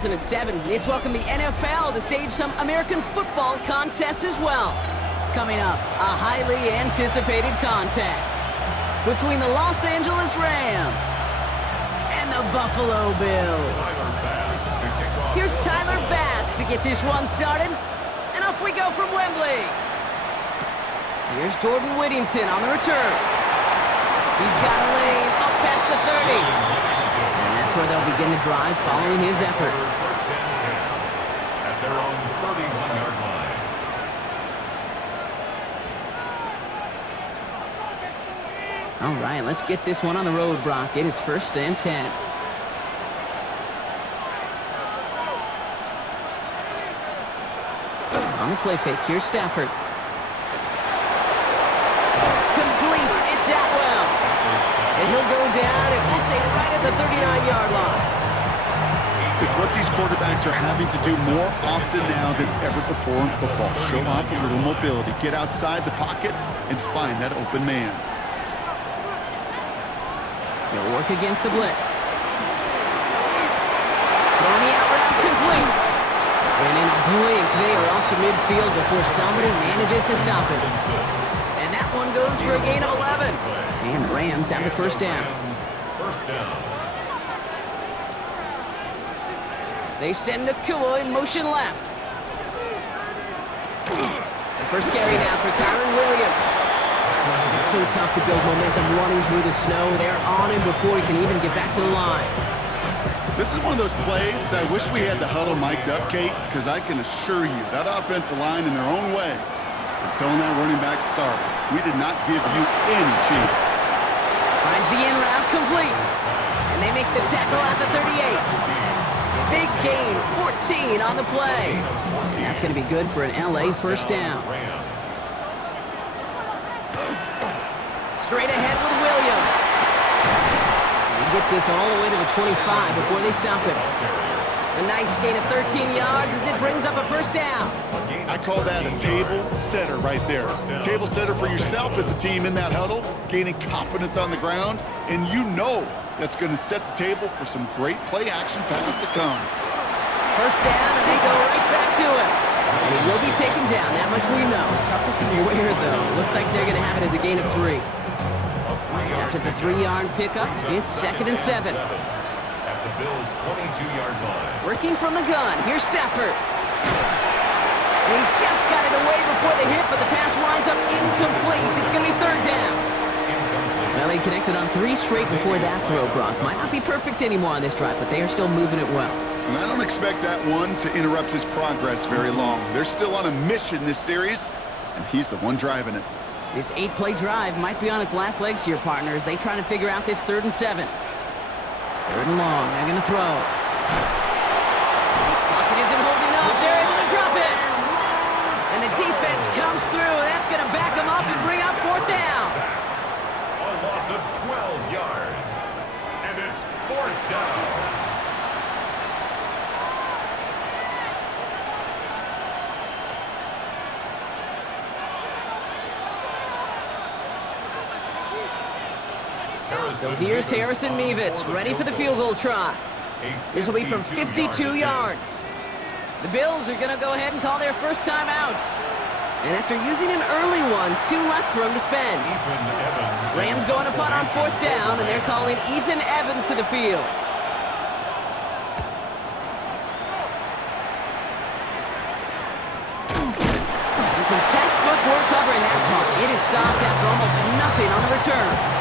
2007, it's welcomed the NFL to stage some American football contests as well. Coming up, a highly anticipated contest between the Los Angeles Rams and the Buffalo Bills. Here's Tyler Bass to get this one started, and off we go from Wembley. Here's Jordan Whittington on the return. He's got a lane up past the 30. And that's where they'll begin the drive following his efforts. First and 10 at their own 31-yard line. All right, let's get this one on the road, Brock. It is first and 10. On the play fake, here's Stafford. Complete, it's Atwell. And he'll go down, and we'll say right at the 39-yard line. It's what these quarterbacks are having to do more often now than ever before in football. Show off a little mobility, get outside the pocket, and find that open man. He'll work against the blitz. Throwing the out route complete. And in a blink, they are off to midfield before somebody manages to stop it. And that one goes for a gain of 11. And the Rams have the first down. First down. They send Nakua in motion left. The first carry now for Kyron Williams. Man, it is so tough to build momentum running through the snow. They're on him before he can even get back to the line. This is one of those plays that I wish we had the huddle mic'd up, Kate, because I can assure you that offensive line in their own way is telling that running back, sorry, we did not give you any chance. Finds the in route complete. And they make the tackle at the 38. Big gain, 14 on the play. That's going to be good for an LA first down. Straight ahead with Williams. And he gets this all the way to the 25 before they stop him. A nice gain of 13 yards as it brings up a first down. I call that a table setter right there. Table setter for yourself as a team in that huddle, gaining confidence on the ground, and you know that's going to set the table for some great play-action pass to come. First down, and they go right back to him. And he will be taken down, that much we know. Tough to see where, though. Looks like they're going to have it as a gain of 3. After the 3-yard pickup, it's second and 7. At the Bills' 22-yard line. Working from the gun, here's Stafford. And he just got it away before the hit, but the pass winds up incomplete. It's going to be third down. Well, he connected on 3 straight before that throw, Brock. Might not be perfect anymore on this drive, but they are still moving it well. And I don't expect that one to interrupt his progress very long. They're still on a mission this series, and he's the one driving it. This 8-play drive might be on its last legs here, partners. They try to figure out this 3rd and 7. 3rd and long, they're going to throw. Pocket isn't holding up. They're able to drop it. And the defense comes through. That's going to back them up and bring up 4th down. A loss of 12 yards. And it's 4th down. So here's Harrison Mevis, ready for the field goal try. This will be from 52 yards. The Bills are going to go ahead and call their first timeout. And after using an early one, 2 left for him to spend. Rams going to punt on 4th down, and they're calling Ethan Evans to the field. And some textbook work covering that punt. It is stopped after almost nothing on the return.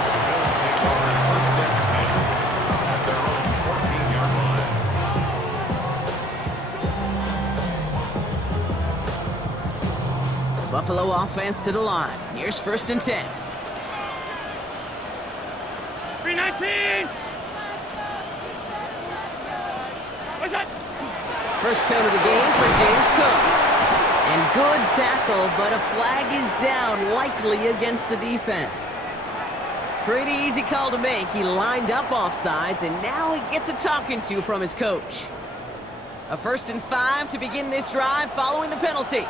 Buffalo offense to the line. Here's 1st and 10. 319! What's that? First down of the game for James Cook. And good tackle, but a flag is down, likely against the defense. Pretty easy call to make. He lined up offsides, and now he gets a talking to from his coach. A 1st and 5 to begin this drive following the penalty.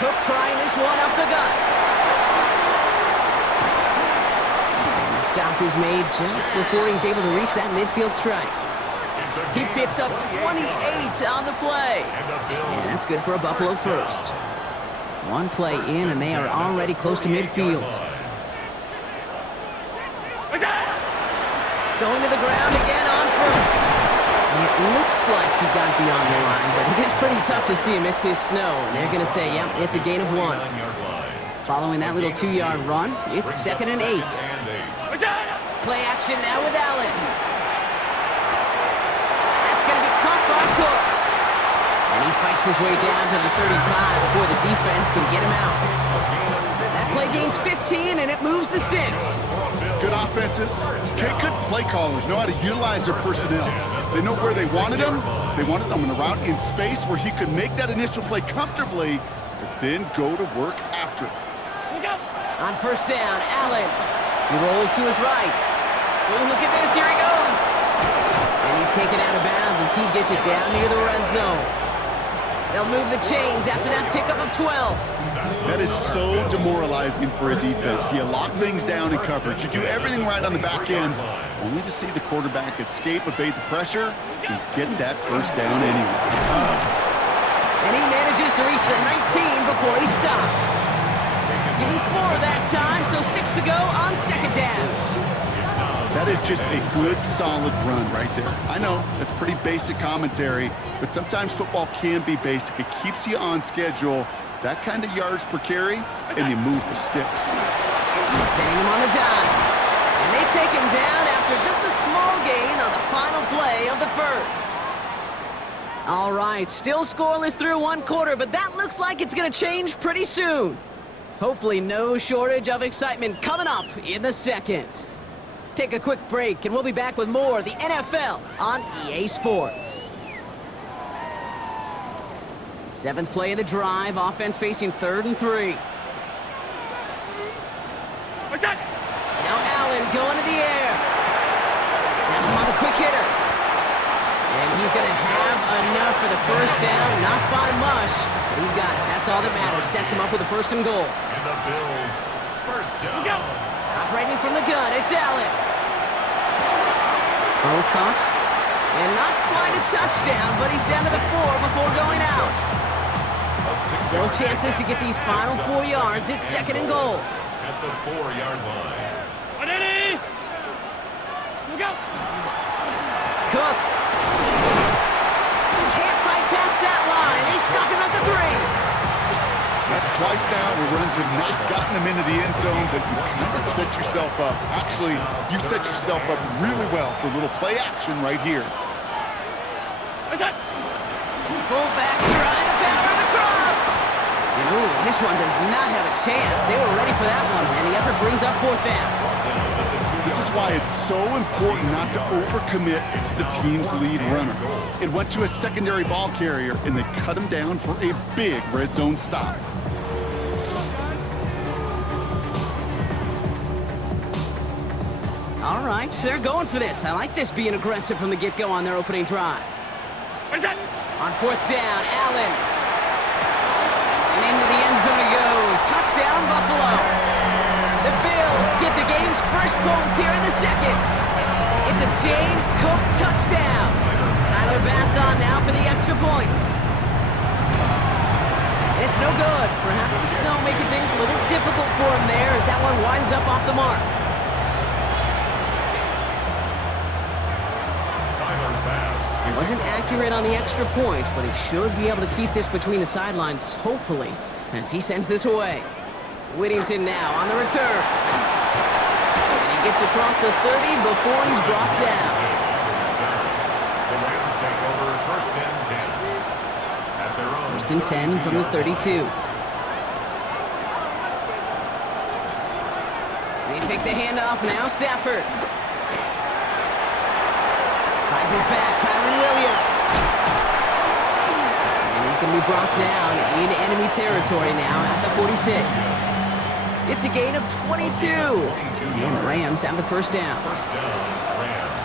Cook trying this one up the gut. And the stop is made just before he's able to reach that midfield strike. He picks up 28 on the play. And that's good for a Buffalo first. One play in, and they are already close to midfield. Going to the ground again on first. And it looks like he got beyond the line, but it is pretty tough to see amidst this snow. And they're going to say, yep, it's a gain of 1. Following that little 2-yard run, it's 2nd and 8. Play action now with Allen. That's going to be caught by Cooks. And he fights his way down to the 35 before the defense can get him out. That play gains 15, and it moves the sticks. Good offenses. Okay, good play callers know how to utilize their personnel. They know where they wanted him. They wanted him on a route in space where he could make that initial play comfortably, but then go to work after. On first down, Allen. He rolls to his right. Oh, look at this. Here he goes. And he's taken out of bounds as he gets it down near the red zone. They'll move the chains after that pickup of 12. That is so demoralizing for a defense. You lock things down in coverage. You do everything right on the back end, only to see the quarterback escape, evade the pressure, and get that first down anyway. And he manages to reach the 19 before he stopped. Give him 4 that time, so 6 to go on 2nd down. That is just a good, solid run right there. I know, that's pretty basic commentary, but sometimes football can be basic. It keeps you on schedule, that kind of yards per carry, and you move the sticks. Sending him on the dive. And they take him down after just a small gain on the final play of the first. All right, still scoreless through 1 quarter, but that looks like it's going to change pretty soon. Hopefully no shortage of excitement coming up in the second. Take a quick break, and we'll be back with more of the NFL on EA Sports. 7th play of the drive, offense facing 3rd and 3. Now Allen going to the air. That's him on the quick hitter. And he's going to have enough for the first down, not by much, but he got it. That's all that matters. Sets him up with a 1st and goal. And the Bills, first down. Operating from the gun, it's Allen. Throws caught. And not quite a touchdown, but he's down to the 4 before going out. Still chances to get these final 4 yards. It's 2nd and goal. At the 4-yard line. Cook. Can't fight past that line. They stop him at the 3. That's twice now where runs have not gotten them into the end zone, but you kind of set yourself up. Actually, you set yourself up really well for a little play action right here. Fullback trying to power him across. And ooh, this one does not have a chance. They were ready for that one, and the effort brings up 4th down. This is why it's so important not to overcommit to the team's lead runner. It went to a secondary ball carrier, and they cut him down for a big red zone stop. All right, they're going for this. I like this being aggressive from the get-go on their opening drive. On 4th down, Allen. And into the end zone he goes. Touchdown, Buffalo. The Bills get the game's first points here in the second. It's a James Cook touchdown. Tyler Bass on now for the extra point. It's no good. Perhaps the snow making things a little difficult for him there as that one winds up off the mark. He wasn't accurate on the extra point, but he should be able to keep this between the sidelines, hopefully, as he sends this away. Whittington now on the return. And he gets across the 30 before he's brought down. The Rams take over 1st and 10. At their own 1st and 10 from the 32. They take the handoff now, Stafford. Finds his back, Kyron Williams. And he's going to be brought down in enemy territory now at the 46. It's a gain of 22. And the Rams have the 1st down. First down, Rams.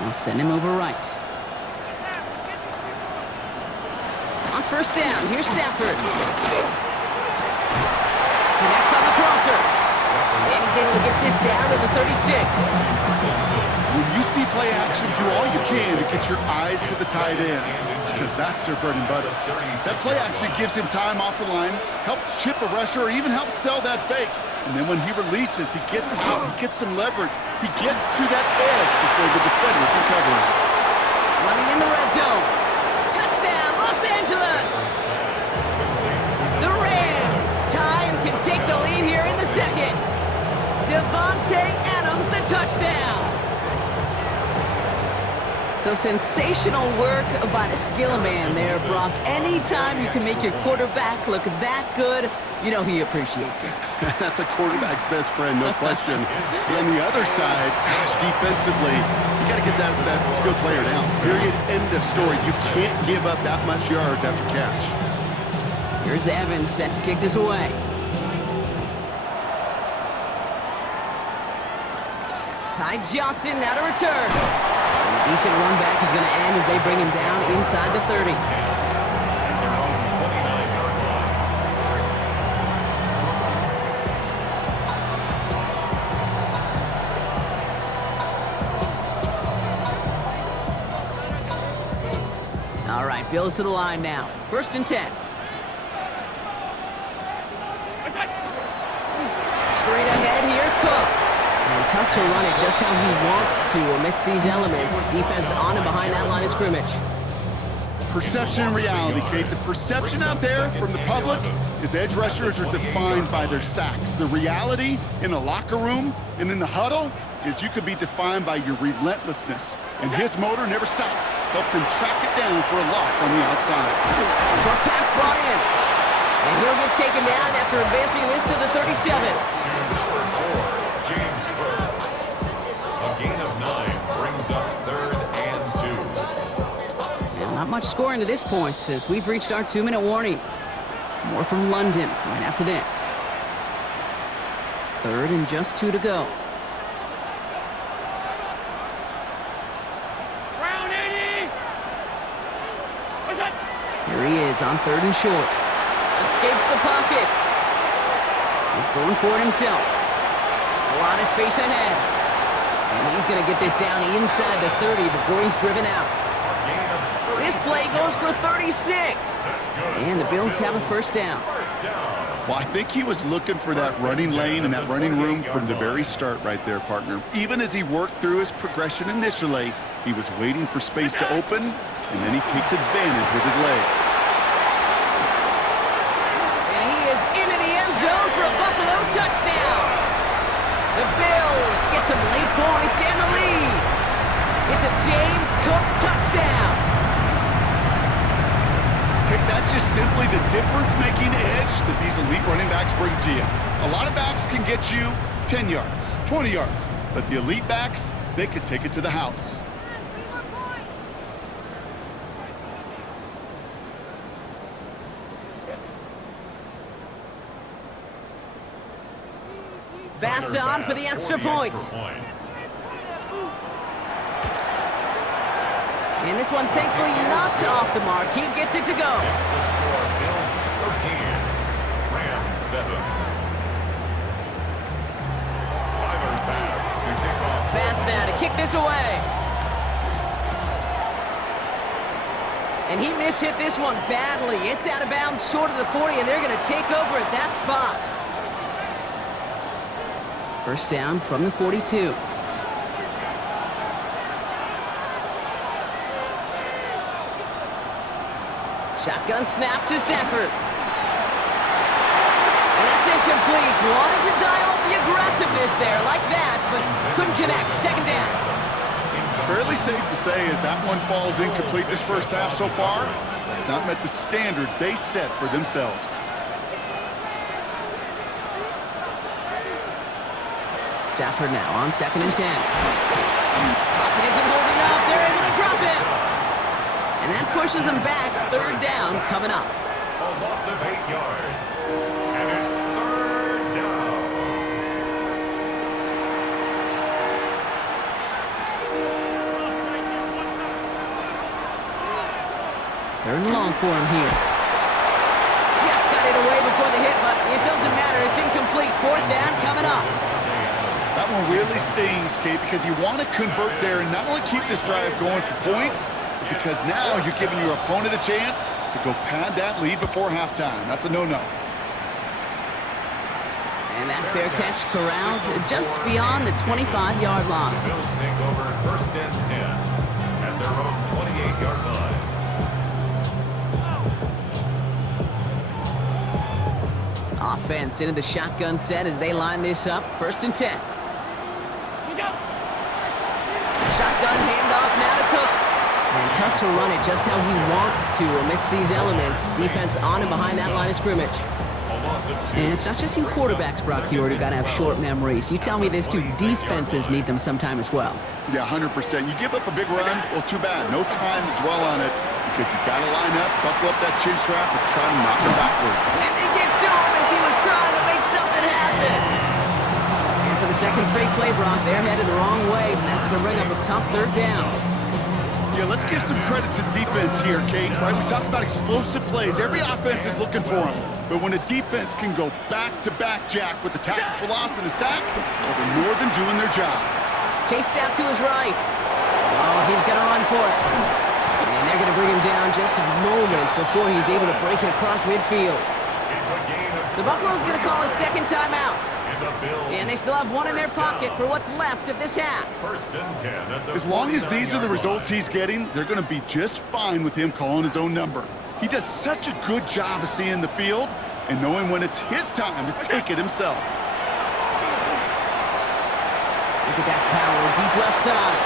They'll send him over right. On first down, here's Stafford. Connects on the crosser. And he's able to get this down to the 36. When you see play action, do all you can to get your eyes to the tight end, because that's their bread and butter. That play action gives him time off the line, helps chip a rusher, or even helps sell that fake. And then when he releases, he gets out, he gets some leverage. He gets to that edge before the defender can cover him. Running in the red zone. Touchdown, Los Angeles! The Rams tie and can take the lead here in the second. Devontae Adams, the touchdown. So sensational work by the skill man there, Brock. Anytime you can make your quarterback look that good, you know he appreciates it. That's a quarterback's best friend, no question. But on the other side, gosh, defensively, you got to get that skilled player down. Period, end of story. You can't give up that much yards after catch. Here's Evans set to kick this away. Ty Johnson now to return. A decent run back is going to end as they bring him down inside the 30. All right, Bills to the line now. 1st and 10. Straight ahead, here's Cook. And tough to run it just how he wants to amidst these elements. Defense on and behind that line of scrimmage. Perception and reality, Kate. The perception out there from the public is edge rushers are defined by their sacks. The reality in a locker room and in the huddle is you could be defined by your relentlessness. And his motor never stopped. Helped him track it down for a loss on the outside. Short pass brought in. And he'll get taken down after advancing this to the 37. Not much scoring to this point as we've reached our 2-minute warning. More from London right after this. 3rd and just 2 to go. Round 80. What's up? Here he is on 3rd and short. Escapes the pocket. He's going for it himself. A lot of space ahead. And he's going to get this down inside the 30 before he's driven out. This play goes for 36. And the Bills have a 1st down. Well, I think he was looking for that running lane and that running room from the very start right there, partner. Even as he worked through his progression initially, he was waiting for space to open, and then he takes advantage with his legs. And he is into the end zone for a Buffalo touchdown. The Bills get some late points and the lead. It's a James Cook touchdown. That's just simply the difference-making edge that these elite running backs bring to you. A lot of backs can get you 10 yards, 20 yards, but the elite backs, they could take it to the house. Bass on for the extra point. And this one, thankfully, not off the mark. He gets it to go. It's the score, Bills 13, Rams 7. Tyler Bass to kick off. Bass now to kick this away. And he mishit this one badly. It's out of bounds short of the 40, and they're going to take over at that spot. 1st down from the 42. Shotgun snap to Stafford. And that's incomplete. Wanted to dial up the aggressiveness there like that, but couldn't connect. 2nd down. Fairly safe to say as that one falls incomplete this first half so far, it's not met the standard they set for themselves. Stafford now on 2nd and 10. Pocket isn't holding up. They're able to drop him. And that pushes them back. 3rd down coming up. A loss of 8 yards. And it's 3rd down. Third and long for him here. Just got it away before the hit, but it doesn't matter. It's incomplete. Fourth down coming up. That one really stings, Kate, because you want to convert there and not only keep this drive going for points, but because now you're giving your opponent a chance to go pad that lead before halftime. That's a no-no. And that fair catch corralled just beyond the 25-yard line. The Bills take over first and 10 at their own 28-yard line. Offense into the shotgun set as they line this up. First and 10. Shotgun handoff now to Cook. And tough to run it just how he wants to amidst these elements. Defense on and behind that line of scrimmage. And it's not just you quarterbacks, Brock Huard, who got to have short memories. You tell me this too, defenses need them sometime as well. Yeah, 100%. You give up a big run, well, too bad. No time to dwell on it because you got to line up, buckle up that chin strap, and try to knock him backwards. And they get to him as he was trying to make something happen. And for the second straight play, Brock, they're headed the wrong way, and that's going to bring up a tough third down. Yeah, let's give some credit to the defense here, Kate. Right, we talk about explosive plays. Every offense is looking for them. But when a defense can go back-to-back, Jack, with a tackle for loss and a sack, well, they're more than doing their job. Chased out to his right. Oh, he's going to run for it. And they're going to bring him down just a moment before he's able to break it across midfield. So Buffalo's going to call it second timeout. And they still have one in their pocket for what's left of this half. First and 10 at the As long as these are the results he's getting, they're going to be just fine with him calling his own number. He does such a good job of seeing the field and knowing when it's his time to take it himself. Look at that power, deep left side.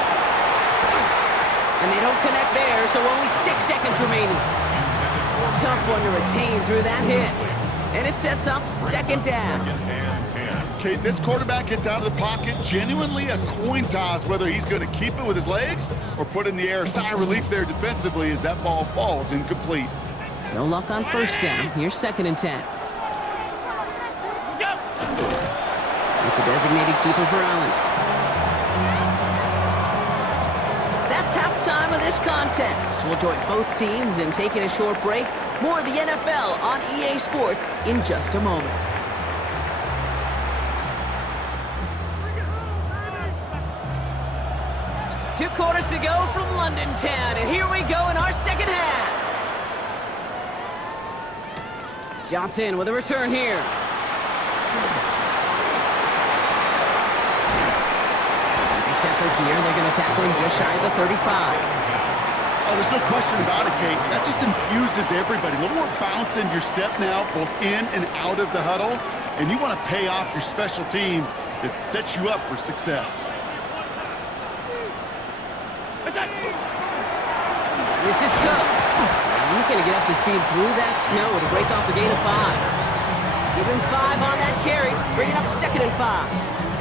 And they don't connect there, so only 6 seconds remaining. Tough one to retain through that hit. And it sets up second down. Okay, this quarterback gets out of the pocket, genuinely a coin toss whether he's going to keep it with his legs or put in the air. Sigh of relief there defensively as that ball falls incomplete. No luck on first down. Here's second and 10. It's a designated keeper for Allen. That's halftime of this contest. We'll join both teams in taking a short break. More of the NFL on EA Sports in just a moment. Two quarters to go from London Town, and here we go in our second half. Johnson with a return here. Nice effort here. They're going to tackle him just shy of the 35. Oh, there's no question about it, Kate. That just infuses everybody. A little more bounce in your step now, both in and out of the huddle. And you want to pay off your special teams that sets you up for success. This is Cook. And he's going to get up to speed through that snow to break off a gain of 5. Give him 5 on that carry. Bring it up second and 5.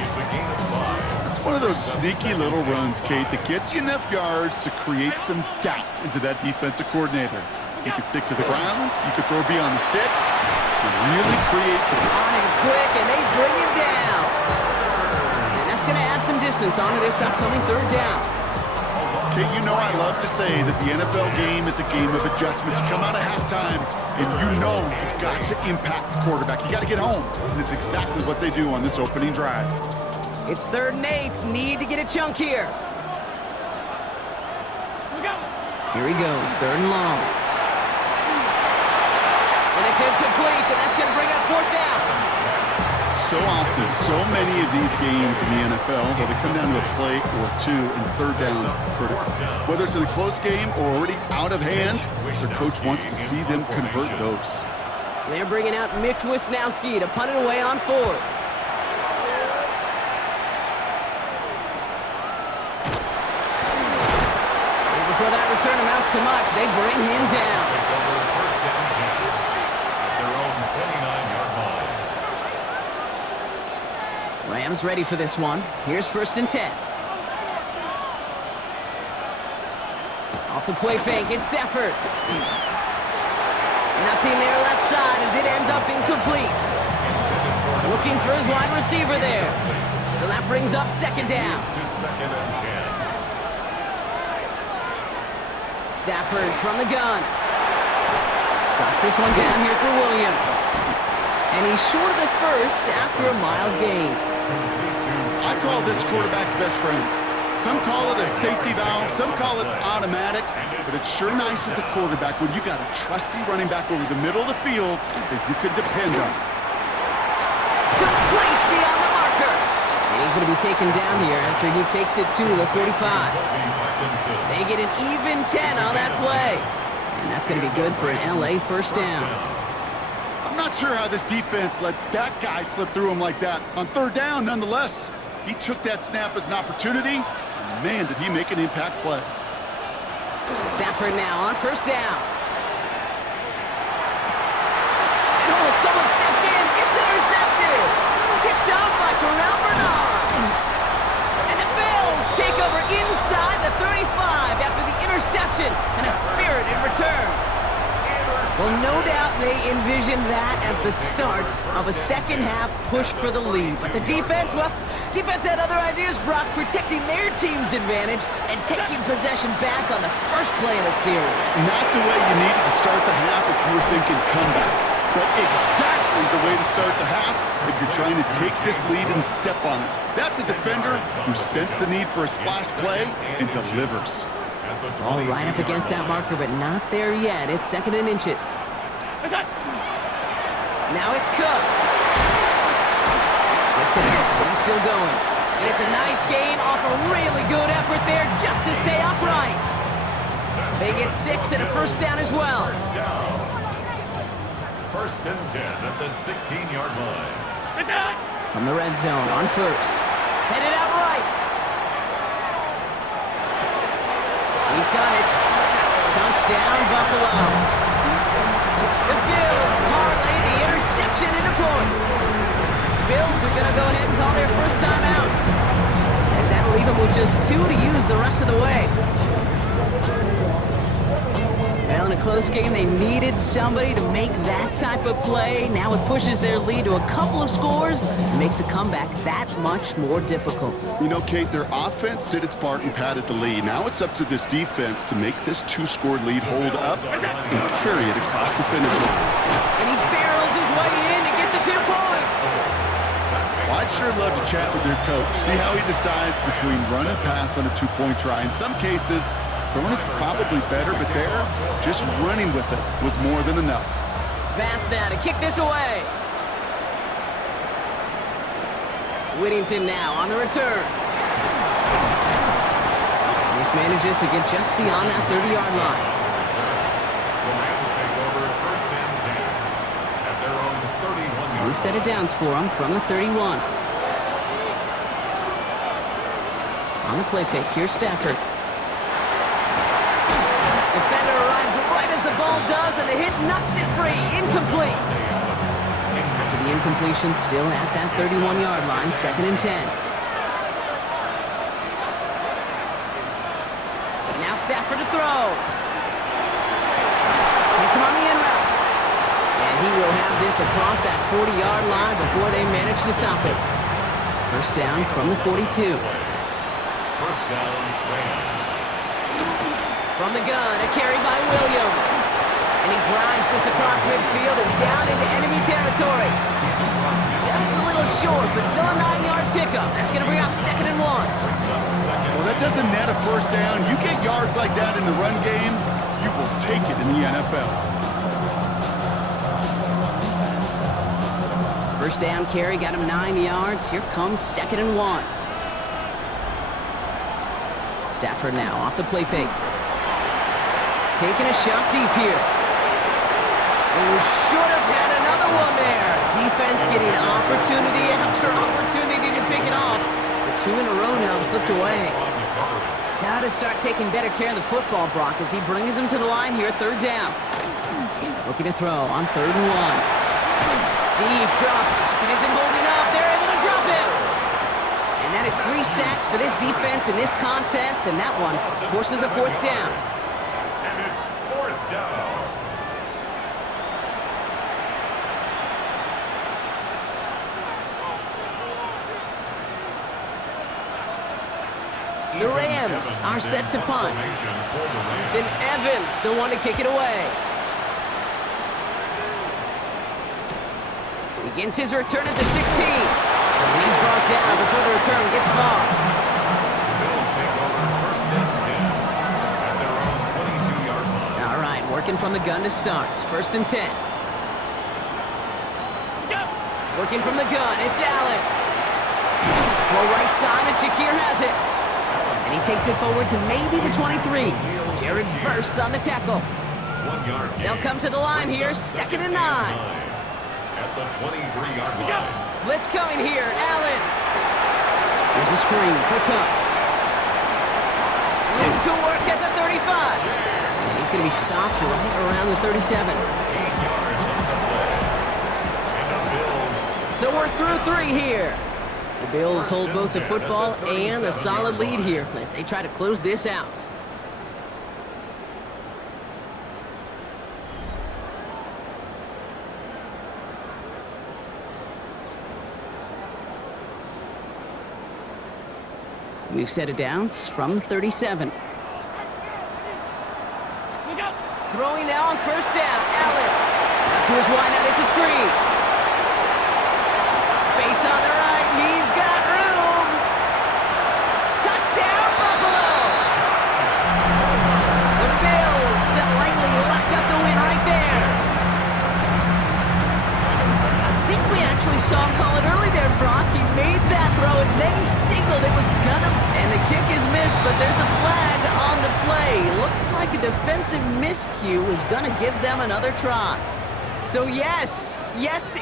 It's a gain of 5. It's one of those sneaky little runs, Kate, that gets you enough yards to create some doubt into that defensive coordinator. He could stick to the ground. You could throw beyond the sticks. And really create some... On him quick, and they bring him down. And that's going to add some distance onto this upcoming third down. Kate, you know I love to say that the NFL game is a game of adjustments. You come out of halftime, and you know you've got to impact the quarterback. You got to get home, and it's exactly what they do on this opening drive. It's 3rd and 8. Need to get a chunk here. Here he goes, 3rd and long. And it's incomplete, and that's going to bring up 4th down. So often, so many of these games in the NFL, where they come down to a play or two, and third down is critical. Whether it's in a close game or already out of hand, their coach wants to see them convert those. They're bringing out Mick Wisnowski to punt it away on 4th. And before that return amounts to much, they bring him down. Rams ready for this one. Here's 1st and 10. Off the play fake, it's Stafford. Nothing there left side as it ends up incomplete. Looking for his wide receiver there. So that brings up 2nd down. Stafford from the gun. Drops this one down here for Williams. And he's short of the first after a mild gain. I call this quarterback's best friend. Some call it a safety valve, some call it automatic, but it's sure nice as a quarterback when you got a trusty running back over the middle of the field that you can depend on. Complete beyond the marker. And he's going to be taken down here after he takes it to the 45. They get an even 10 on that play. And that's going to be good for an LA first down. I'm not sure how this defense let that guy slip through him like that. On third down, nonetheless, he took that snap as an opportunity. And man, did he make an impact play. Stafford now on first down. And oh, someone stepped in. It's intercepted. Picked off by Terrell Bernard. And the Bills take over inside the 35 after the interception and a spirited return. Well, no doubt they envisioned that as the start of a second-half push for the lead. But the defense, well, defense had other ideas, Brock, protecting their team's advantage and taking possession back on the first play of the series. Not the way you needed to start the half if you were thinking comeback, but exactly the way to start the half if you're trying to take this lead and step on it. That's a defender who sensed the need for a splash play and delivers. All right up against that marker, but not there yet. It's 2nd and inches. Now it's Cook. Makes a tackle. He's still going. And it's a nice gain off a really good effort there just to stay upright. They get 6 and a first down as well. First and 10 at the 16-yard line. From the red zone on first. Headed out right. He's got it. Touchdown, Buffalo. The Bills parlay the interception into points. The Bills are going to go ahead and call their first time out, as that'll leave them with just 2 to use the rest of the way. Well, in a close game, they needed somebody to make that type of play. Now it pushes their lead to a couple of scores and makes a comeback that much more difficult. You know, Kate, their offense did its part and padded the lead. Now it's up to this defense to make this 2-score lead hold up and carry it across the finish line. And he barrels his way in to get the 2 points. Well, I'd sure love to chat with your coach, see how he decides between run and pass on a 2-point try. In some cases, throwing it's probably better, but there, just running with it was more than enough. Bass now to kick this away. Whittington now on the return. This manages to get just beyond that 30-yard line. The Rams take over first and 10 at their own 31-yard line. New set of downs for him from the 31. On the play fake, here's Stafford. Defender arrives right as the ball does, and the hit knocks it free. Incomplete. After the incompletion, still at that 31-yard line, 2nd and 10. Now Stafford to throw. Hits him on the in route. And he will have this across that 40-yard line before they manage to stop it. First down from the 42. First down, Rams. From the gun, a carry by Williams. And he drives this across midfield and down into enemy territory. Just a little short, but still a 9-yard pickup. That's going to bring up 2nd and 1. Well, that doesn't net a first down. You get yards like that in the run game, you will take it in the NFL. First down carry, got him 9 yards. Here comes 2nd and 1. Stafford now off the play fake. Taking a shot deep here. Oh, should have had another one there. Defense getting opportunity after opportunity to pick it off. The 2 in a row now have slipped away. Got to start taking better care of the football, Brock, as he brings him to the line here, 3rd down. Looking to throw on 3rd and 1. Deep drop. It isn't holding up. They're able to drop him. And that is 3 sacks for this defense in this contest, and that one forces a 4th down. And it's 4th down. The Rams are set to punt. Then Evans, the one to kick it away. Begins his return at the 16. And he's brought down before the return gets far. Bills take over first and 10 at their own 22-yard line. All right, working from the gun to start. First and 10. Working from the gun, it's Allen. Well, right side, and Shakir has it. And he takes it forward to maybe the 23. Jared Verse on the tackle. 1 yard gain. They'll come to the line here, second and 9. At the 23-yard line. Blitz coming here, Allen. There's a screen for Cook. Room to work at the 35. And he's going to be stopped right around the 37. 18 yards on the play. And the Bills. So we're through 3 here. The Bills hold both the football and a solid lead here as they try to close this out. We've set it down from the 37. Throwing now on first down, Allen. Out to his wideout, it's a screen. Space on the right, he's got room. Touchdown, Buffalo. The Bills likely locked up the win right there. I think we actually saw him call it early there, Brock. He made that throw and then he signaled it was gonna. And the kick is missed, but there's a flag on the play. Looks like a defensive miscue is gonna give them another try. So yes,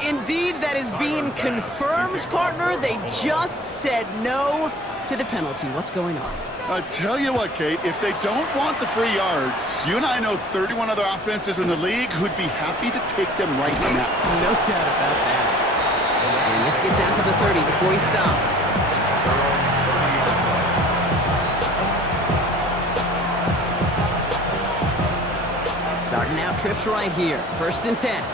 indeed, that is being confirmed, partner. They just said no to the penalty. What's going on? I tell you what, Kate, if they don't want the free yards, you and I know 31 other offenses in the league who'd be happy to take them right now. No doubt about that. And this gets out to the 30 before he stopped. Starting out trips right here. First and 10.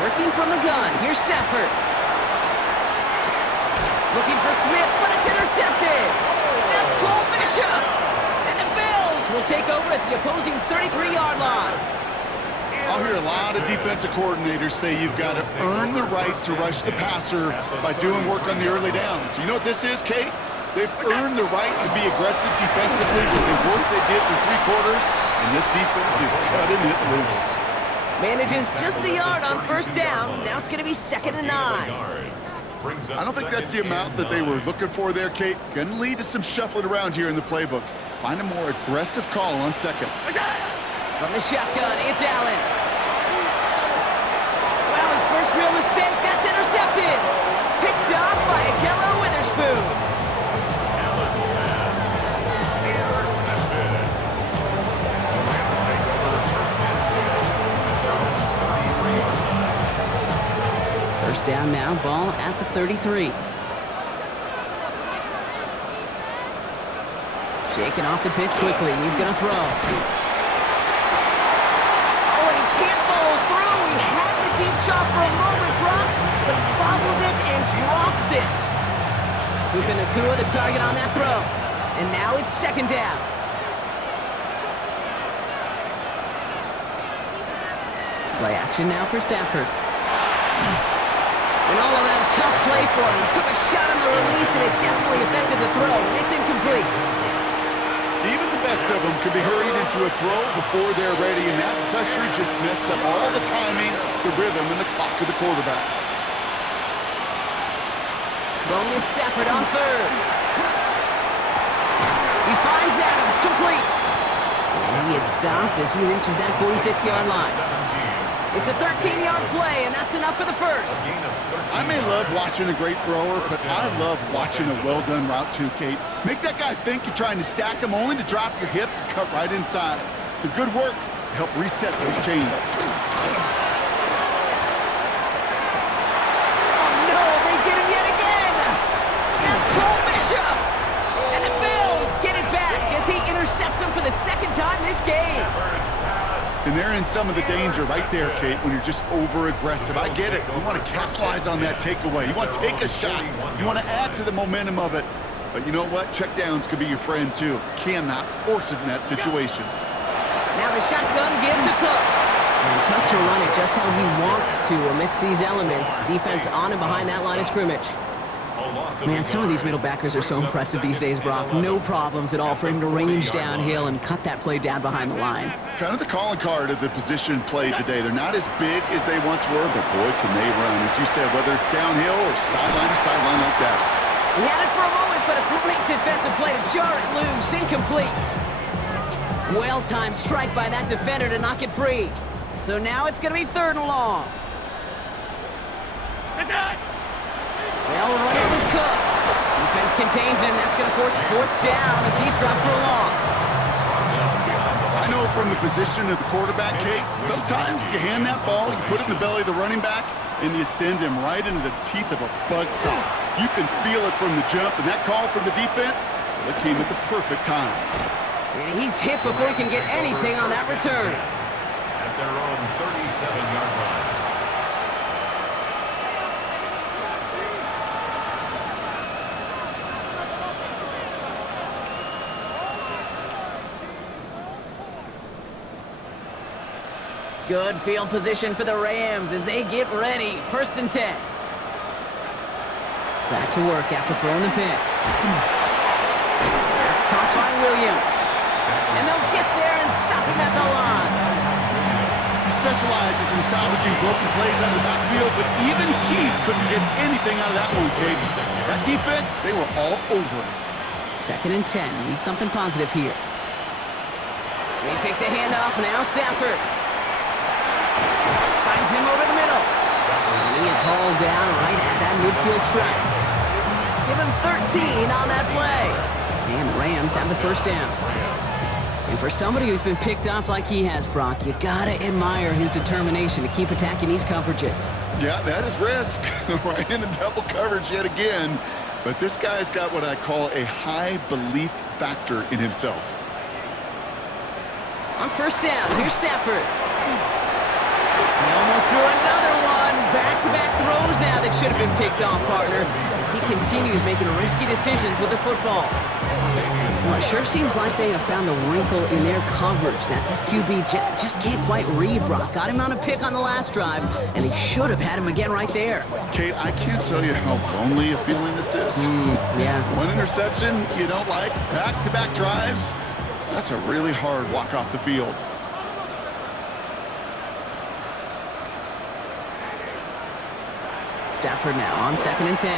Working from the gun. Here's Stafford. Looking for Smith, but it's intercepted. That's Cole Bishop. And the Bills will take over at the opposing 33-yard line. I'll hear a lot of defensive coordinators say you've got to earn the right to rush the passer by doing work on the early downs. You know what this is, Kate? They've earned the right to be aggressive defensively with the work they did through 3 quarters, and this defense is cutting it loose. Manages just a yard on first down. Now it's going to be second and 9. I don't think that's the amount that they were looking for there, Kate. Going to lead to some shuffling around here in the playbook. Find a more aggressive call on second. From the shotgun, it's Allen. Well, his first real mistake, that's intercepted. Picked off by Akello Witherspoon. First down now, ball at the 33. Shaking off the pick quickly, he's gonna throw. Oh, and he can't follow through. He had the deep shot for a moment, Brock, but he bobbled it and drops it. Puka Nacua the target on that throw. And now it's second down. Play action now for Stafford. An all-around tough play for him. He took a shot on the release, and it definitely affected the throw. It's incomplete. Even the best of them could be hurried into a throw before they're ready, and that pressure just messed up all the timing, the rhythm, and the clock of the quarterback. Throwing is Stafford on third. He finds Adams, complete. And he is stopped as he reaches that 46-yard line. It's a 13-yard play, and that's enough for the first. I may love watching a great thrower, but I love watching a well-done route too, Kate. Make that guy think you're trying to stack him only to drop your hips and cut right inside. Some good work to help reset those chains. Oh, no, they get him yet again. That's Cole Bishop. And the Bills get it back as he intercepts him for the second time this game. And they're in some of the danger right there, Kate, when you're just over-aggressive. I get it. You want to capitalize on that takeaway. You want to take a shot. You want to add to the momentum of it. But you know what? Checkdowns could be your friend, too. Cannot force it in that situation. Now the shotgun give to Cook. And tough to run it just how he wants to amidst these elements. Defense on and behind that line of scrimmage. Man, some of these middle backers are so impressive these days, Brock. No problems at all for him to range downhill and cut that play down behind the line. Kind of the calling card of the position played today. They're not as big as they once were, but boy, can they run. As you said, whether it's downhill or sideline to sideline like that. He had it for a moment, but a great defensive play to jar it loose. Incomplete. Well-timed strike by that defender to knock it free. So now it's going to be 3rd and long. They'll run it with Cook. Defense contains him. That's going to force 4th down as he's dropped for a loss. I know from the position of the quarterback, Kate, sometimes you hand that ball, you put it in the belly of the running back, and you send him right into the teeth of a buzzsaw. You can feel it from the jump, and that call from the defense, well, it came at the perfect time. And he's hit before he can get anything on that return. At their own 37-yard line. Good field position for the Rams as they get ready. 1st and 10. Back to work after throwing the pick. That's caught by Williams. And they'll get there and stop him at the line. He specializes in salvaging broken plays out of the backfield, but even he couldn't get anything out of that one, Kate. That defense, they were all over it. 2nd and 10. Need something positive here. They take the handoff. Now Stafford. Finds him over the middle. And he is hauled down right at that midfield stripe. Give him 13 on that play. And the Rams have the 1st down. And for somebody who's been picked off like he has, Brock, you gotta admire his determination to keep attacking these coverages. Yeah, that is risk. Right into double coverage yet again. But this guy's got what I call a high belief factor in himself. On 1st down, here's Stafford. He almost threw another one. Back-to-back throws now that should have been picked off, partner, as he continues making risky decisions with the football. Well, it sure seems like they have found the wrinkle in their coverage that this QB just can't quite read, Brock. Got him on a pick on the last drive, and he should have had him again right there. Kate, I can't tell you how lonely a feeling this is. Yeah. One interception you don't like, back-to-back drives, that's a really hard walk off the field. Stafford now on 2nd and 10.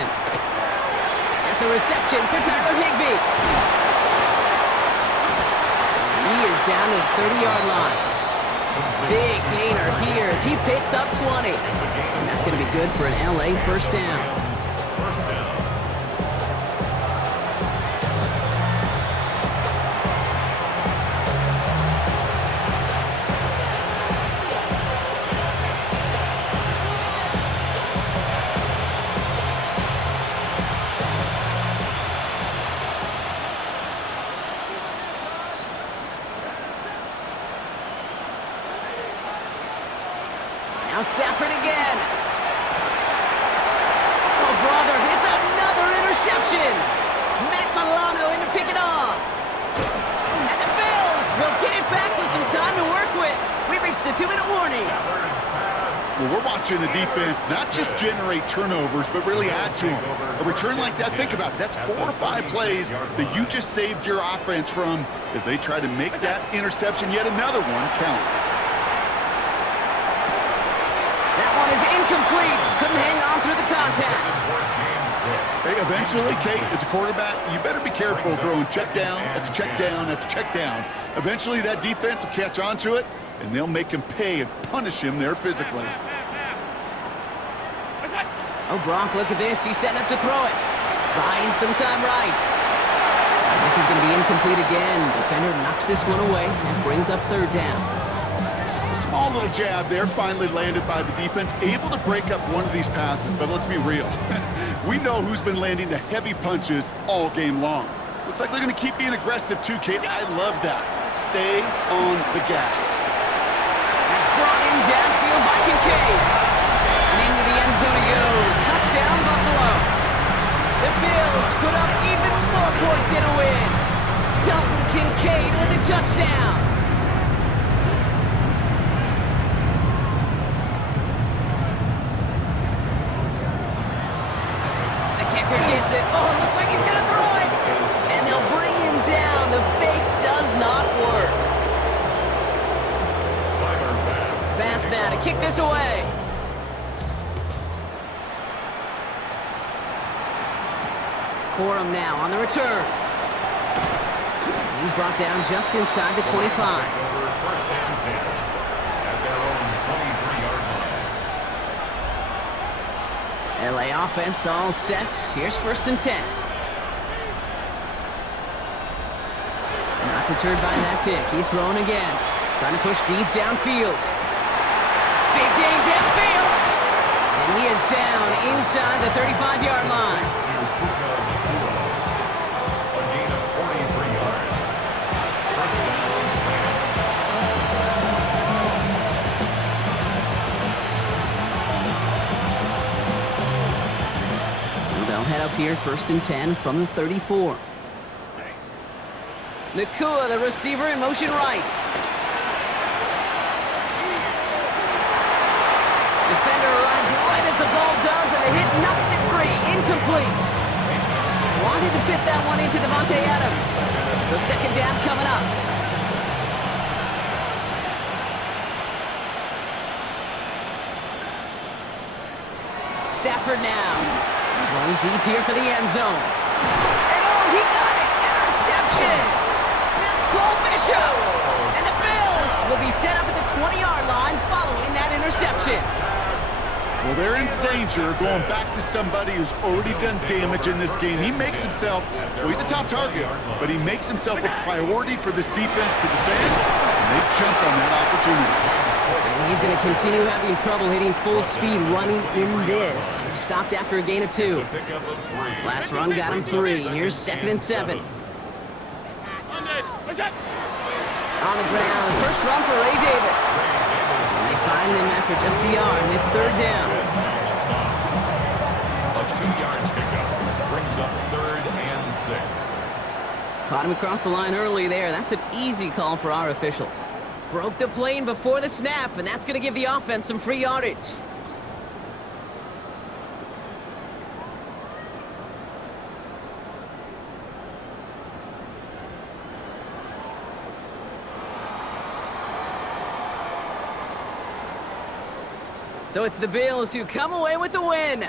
That's a reception for Tyler Higbee. He is down to the 30-yard line. Big gainer here as he picks up 20. And that's going to be good for an LA 1st down. Now Stafford again. Oh, brother, it's another interception. Matt Milano in to pick it off. And the Bills will get it back with some time to work with. We reached the 2-minute warning. Well, we're watching the defense not just generate turnovers, but really add to them. A return like that, think about it. That's 4 or 5 plays that you just saved your offense from as they try to make that interception, yet another one, count. That one is incomplete. Couldn't hang on through the contact. Hey, eventually, Kate, as a quarterback, you better be careful throwing check down after check down after check down. Eventually, that defense will catch on to it, and they'll make him pay and punish him there physically. Oh, Brock, look at this. He's setting up to throw it. Buying some time right. And this is going to be incomplete again. Defender knocks this one away. That brings up 3rd down. A small little jab there finally landed by the defense, able to break up one of these passes, but let's be real. We know who's been landing the heavy punches all game long. Looks like they're going to keep being aggressive too, Kate. I love that. Stay on the gas. That's brought in downfield by Kincaid. And into the end zone he goes. Touchdown, Buffalo. The Bills put up even more points in a win. Dalton Kincaid with a touchdown. now to kick this away. Corum now on the return. He's brought down just inside the 25. First and 10 at their own 23-yard line. LA offense all set. Here's first and 10. Not deterred by that pick. He's throwing again. Trying to push deep downfield. Big gain downfield. And he is down inside the 35-yard line. A gain of 43 yards. First down, So they'll head up here first and 10 from the 34. Nakua, the receiver, in motion right. Defender arrives right as the ball does, and the hit knocks it free. Incomplete. Wanted to fit that one into Devontae Adams. So second down coming up. Stafford now. Going deep here for the end zone. And oh, he got it! Interception! That's Cole Bishop! And the Bills will be set up at the 20-yard line following that interception. Well, they're in danger going back to somebody who's already done damage in this game. He makes himself, well, he's a top target, but he makes himself a priority for this defense to defend, and they jumped on that opportunity. And he's going to continue having trouble hitting full speed running in this. Stopped after a gain of 2. Last run got him 3. Here's second and 7. On the ground, first run for Ray Davis. And they find him after just a yard, and it's third down. a 2-yard pickup brings up 3rd and 6. Caught him across the line early there. That's an easy call for our officials. Broke the plane before the snap, and that's going to give the offense some free yardage. So it's the Bills who come away with the win.